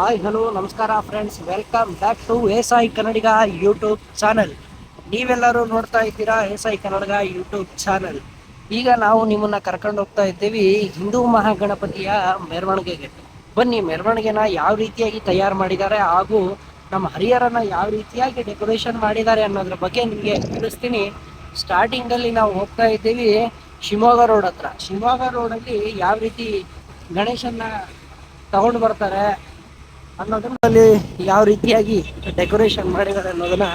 Hi hello ನಮಸ್ಕಾರ friends, welcome back to SI Kannadiga YouTube channel. ನೀವೆಲ್ಲರೂ ನೋಡ್ತಾ ಇದ್ದೀರಾ ಎಸ್ಐ ಕನ್ನಡಿಗ ಯೂಟ್ಯೂಬ್ ಚಾನಲ್. ಈಗ ನಾವು ನಿಮ್ಮನ್ನ ಕರ್ಕೊಂಡು ಹೋಗ್ತಾ ಇದ್ದೀವಿ ಹಿಂದೂ ಮಹಾಗಣಪತಿಯ ಮೆರವಣಿಗೆಗೆ. ಬನ್ನಿ, ಮೆರವಣಿಗೆನ ಯಾವ ರೀತಿಯಾಗಿ ತಯಾರು ಮಾಡಿದ್ದಾರೆ ಹಾಗೂ ನಮ್ಮ ಹರಿಹರನ ಯಾವ ರೀತಿಯಾಗಿ ಡೆಕೋರೇಷನ್ ಮಾಡಿದ್ದಾರೆ ಅನ್ನೋದ್ರ ಬಗ್ಗೆ ನಿಮಗೆ ತಿಳಿಸ್ತೀನಿ. ಸ್ಟಾರ್ಟಿಂಗ್ ಅಲ್ಲಿ ನಾವು ಹೋಗ್ತಾ ಇದ್ದೀವಿ ಶಿವಮೊಗ್ಗ ರೋಡ್ ಹತ್ರ. ಶಿವಮೊಗ್ಗ ರೋಡಲ್ಲಿ ಯಾವ ರೀತಿ ಗಣೇಶನ್ನ ತಗೊಂಡು ಬರ್ತಾರೆ ಅನ್ನೋದ್ರಲ್ಲಿ ಯಾವ ರೀತಿಯಾಗಿ ಡೆಕೋರೇಷನ್ ಮಾಡಿದ್ದಾರೆ ಅನ್ನೋದನ್ನ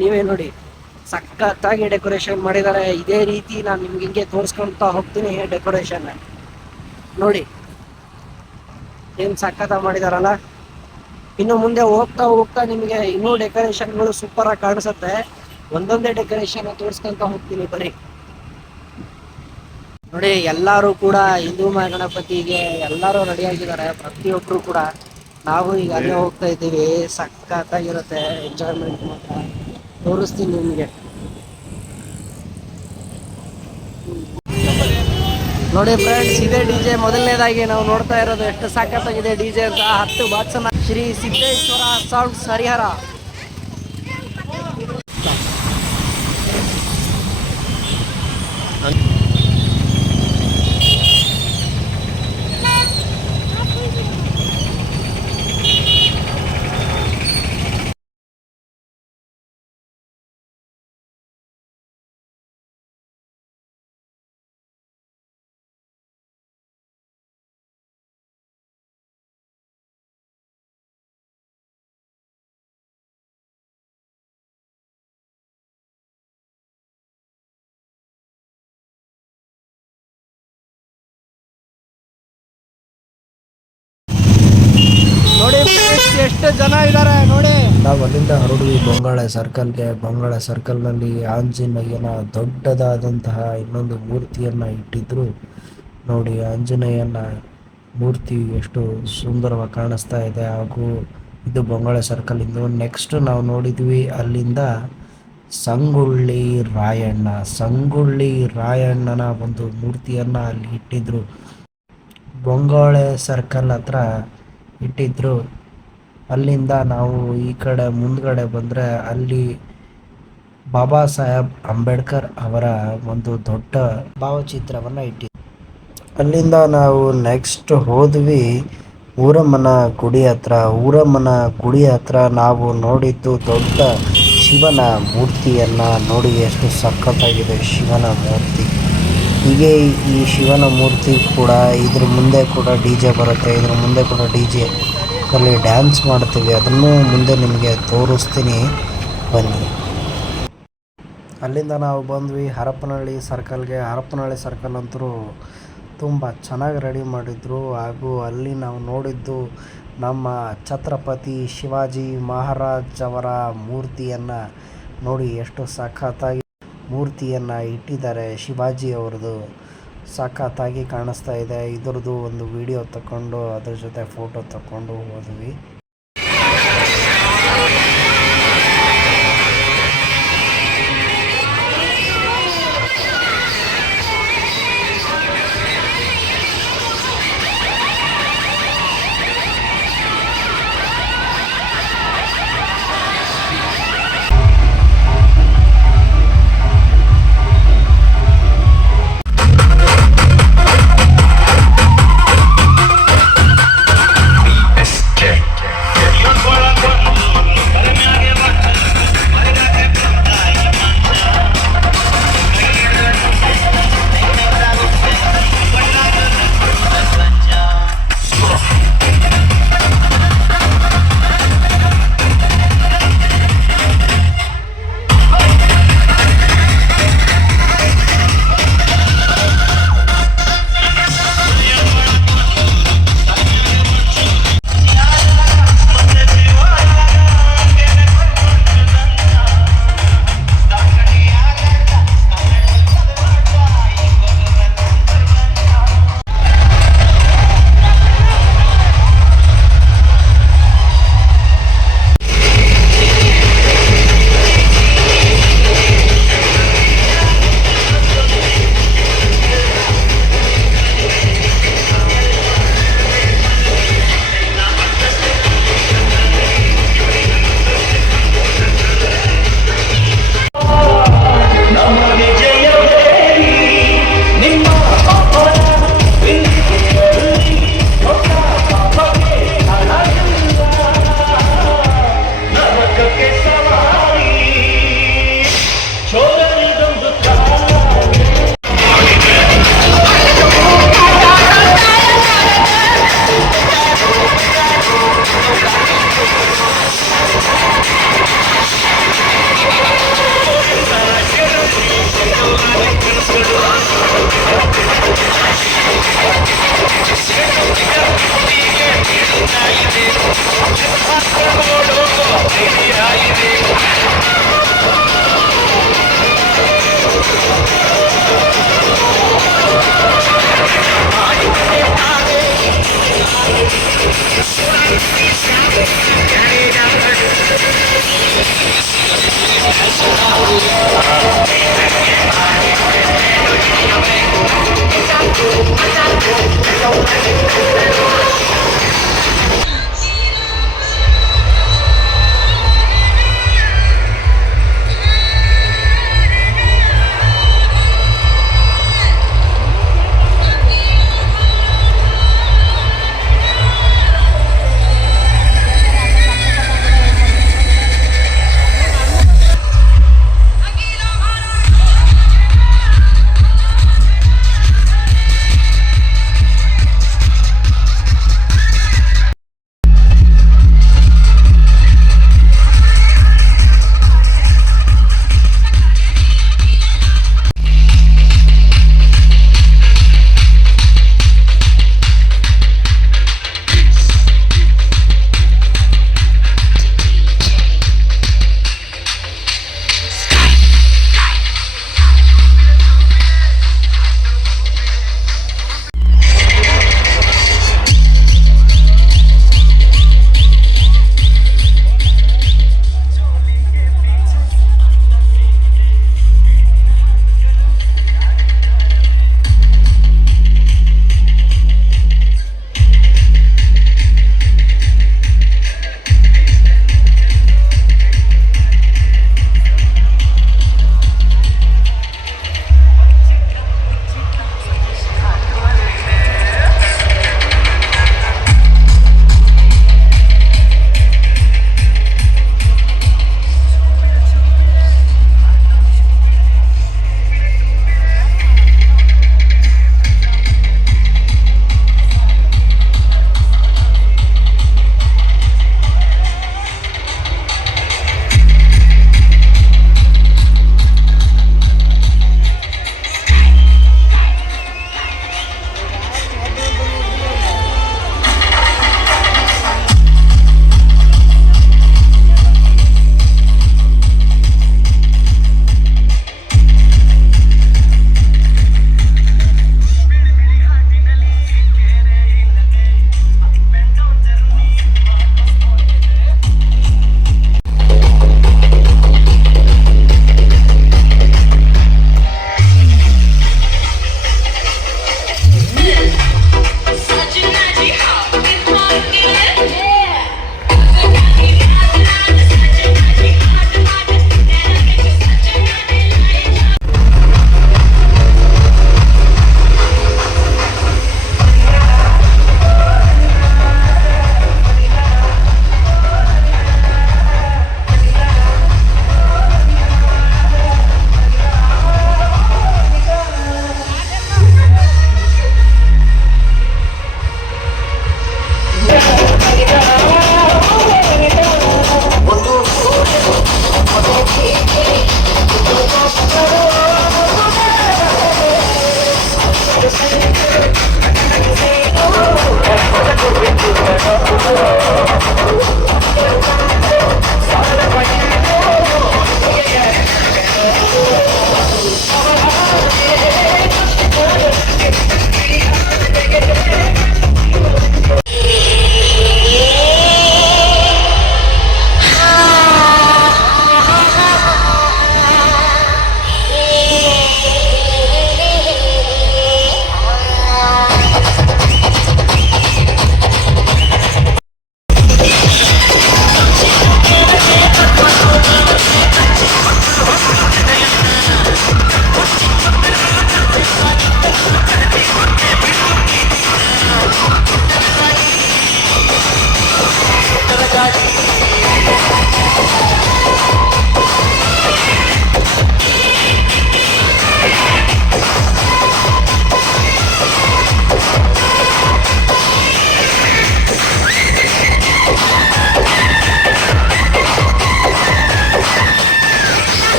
ನೀವೇ ನೋಡಿ. ಸಖತ್ತಾಗಿ ಡೆಕೋರೇಷನ್ ಮಾಡಿದ್ದಾರೆ. ಇದೇ ರೀತಿ ನಾನು ನಿಮ್ಗೆ ಹಿಂಗೆ ತೋರಿಸ್ಕೊಳ್ತಾ ಹೋಗ್ತೀನಿ. ಡೆಕೋರೇಷನ್ ನೋಡಿ ಏನ್ ಸಖತ್ತಾಗಿ ಮಾಡಿದಾರಲ್ಲ. ಇನ್ನು ಮುಂದೆ ಹೋಗ್ತಾ ಹೋಗ್ತಾ ನಿಮಗೆ ಇನ್ನೂ ಡೆಕೋರೇಷನ್ಗಳು ಸೂಪರ್ ಆಗಿ ಕಾಣಿಸುತ್ತೆ. ಒಂದೊಂದೇ ಡೆಕೋರೇಷನ್ ತೋರಿಸ್ಕೊಂತ ಹೋಗ್ತೀನಿ. ಬರೀ ನೋಡಿ, ಎಲ್ಲರೂ ಕೂಡ ಹಿಂದೂ ಗಣಪತಿಗೆ ಎಲ್ಲರೂ ರೆಡಿ ಆಗಿದ್ದಾರೆ. ಪ್ರತಿಯೊಬ್ಬರು ಕೂಡ. ನಾವು ಈಗ ಅಲ್ಲೇ ಹೋಗ್ತಾ ಇದ್ದೀವಿ. ಸಖತ್ತಾಗಿರುತ್ತೆ, ಎಂಜಾಯ್ಮೆಂಟ್ ಮಾತ್ರ. ತೋರಿಸ್ತೀನಿ ನಿಮಗೆ. ನೋಡಿ ಫ್ರೆಂಡ್ಸ್, ಇದೇ ಡಿಜೆ ಮೊದಲನೇದಾಗಿ ನಾವು ನೋಡ್ತಾ ಇರೋದು. ಎಷ್ಟು ಸಖತ್ತಾಗಿದೆ ಡಿಜೆ ಅಂತ. 10 ಬಾಕ್ಸನ್ನ ಶ್ರೀ ಸಿದ್ದೇಶ್ವರ ಸೌಂಡ್ಸ್ ಹರಿಹರ. ನೋಡಿ ಎಷ್ಟು ಜನ ಇದ್ದಾರೆ ನೋಡಿ. ನಾವು ಅಲ್ಲಿಂದ ಹೊರಡ್ವಿ ಬಂಗಾಳೆ ಸರ್ಕಲ್ಗೆ. ಬಂಗಾಳೆ ಸರ್ಕಲ್ನಲ್ಲಿ ಆಂಜನೇಯನ ದೊಡ್ಡದಾದಂತಹ ಇನ್ನೊಂದು ಮೂರ್ತಿಯನ್ನು ಇಟ್ಟಿದ್ರು ನೋಡಿ. ಆಂಜನೇಯನ ಮೂರ್ತಿ ಎಷ್ಟು ಸುಂದರವಾಗಿ ಕಾಣಿಸ್ತಾ ಇದೆ. ಹಾಗೂ ಇದು ಬಂಗಾಳೆ ಸರ್ಕಲ್. ಇಂದು ನೆಕ್ಸ್ಟ್ ನಾವು ನೋಡಿದ್ವಿ ಅಲ್ಲಿಂದ ಸಂಗೊಳ್ಳಿ ರಾಯಣ್ಣ. ಸಂಗೊಳ್ಳಿ ರಾಯಣ್ಣನ ಒಂದು ಮೂರ್ತಿಯನ್ನು ಅಲ್ಲಿ ಇಟ್ಟಿದ್ರು. ಬಂಗಾಳೆ ಸರ್ಕಲ್ ಹತ್ರ ಇಟ್ಟಿದ್ರು. ಅಲ್ಲಿಂದ ನಾವು ಈ ಕಡೆ ಮುಂದ್ಗಡೆ ಬಂದರೆ ಅಲ್ಲಿ ಬಾಬಾ ಸಾಹೇಬ್ ಅಂಬೇಡ್ಕರ್ ಅವರ ಒಂದು ದೊಡ್ಡ ಭಾವಚಿತ್ರವನ್ನು ಇಟ್ಟಿದ್ರು. ಅಲ್ಲಿಂದ ನಾವು ನೆಕ್ಸ್ಟ್ ಹೋದ್ವಿ ಊರಮ್ಮನ ಗುಡಿ ಹತ್ರ. ಊರಮ್ಮನ ಗುಡಿ ಹತ್ರ ನಾವು ನೋಡಿದ್ದು ದೊಡ್ಡ ಶಿವನ ಮೂರ್ತಿಯನ್ನು ನೋಡಿ. ಎಷ್ಟು ಸಖತ್ತಾಗಿದೆ ಶಿವನ ಮೂರ್ತಿ. ಹೀಗೆ ಈ ಶಿವನ ಮೂರ್ತಿ ಕೂಡ ಇದ್ರ ಮುಂದೆ ಕೂಡ ಡಿ ಜೆ ಬರುತ್ತೆ. ಇದ್ರ ಮುಂದೆ ಕೂಡ ಡಿ ಜೆ ಅಲ್ಲಿ ಡ್ಯಾನ್ಸ್ ಮಾಡ್ತೀವಿ. ಅದನ್ನು ಮುಂದೆ ನಿಮಗೆ ತೋರಿಸ್ತೀನಿ, ಬನ್ನಿ. ಅಲ್ಲಿಂದ ನಾವು ಬಂದ್ವಿ ಹರಪನಹಳ್ಳಿ ಸರ್ಕಲ್ಗೆ. ಹರಪನಹಳ್ಳಿ ಸರ್ಕಲ್ ಅಂತೂ ತುಂಬ ಚೆನ್ನಾಗಿ ರೆಡಿ ಮಾಡಿದ್ರು. ಹಾಗೂ ಅಲ್ಲಿ ನಾವು ನೋಡಿದ್ದು ನಮ್ಮ ಛತ್ರಪತಿ ಶಿವಾಜಿ ಮಹಾರಾಜ್ ಅವರ ಮೂರ್ತಿಯನ್ನು ನೋಡಿ. ಎಷ್ಟು ಸಖತ್ತಾಗಿ ಮೂರ್ತಿಯನ್ನು ಇಟ್ಟಿದ್ದಾರೆ ಶಿವಾಜಿ ಅವ್ರದ್ದು. ಸಖತ್ತಾಗಿ ಕಾಣಿಸ್ತಾ ಇದೆ. ಇದ್ರದ್ದು ಒಂದು ವಿಡಿಯೋ ತಗೊಂಡು ಅದ್ರ ಜೊತೆ ಫೋಟೋ ತಗೊಂಡು ಹೋದ್ವಿ.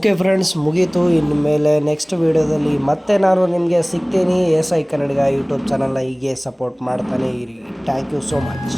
ಓಕೆ ಫ್ರೆಂಡ್ಸ್, ಮುಗೀತು. ಇನ್ನು ಮೇಲೆ ನೆಕ್ಸ್ಟ್ ವೀಡಿಯೋದಲ್ಲಿ ಮತ್ತೆ ನಾನು ನಿಮಗೆ ಸಿಗ್ತೀನಿ. ಎಸ್ ಐ ಕನ್ನಡಿಗ ಯೂಟ್ಯೂಬ್ ಚಾನಲ್ನ ಹೀಗೆ ಸಪೋರ್ಟ್ ಮಾಡ್ತಾನೆ ಇರಿ. Thank you so much.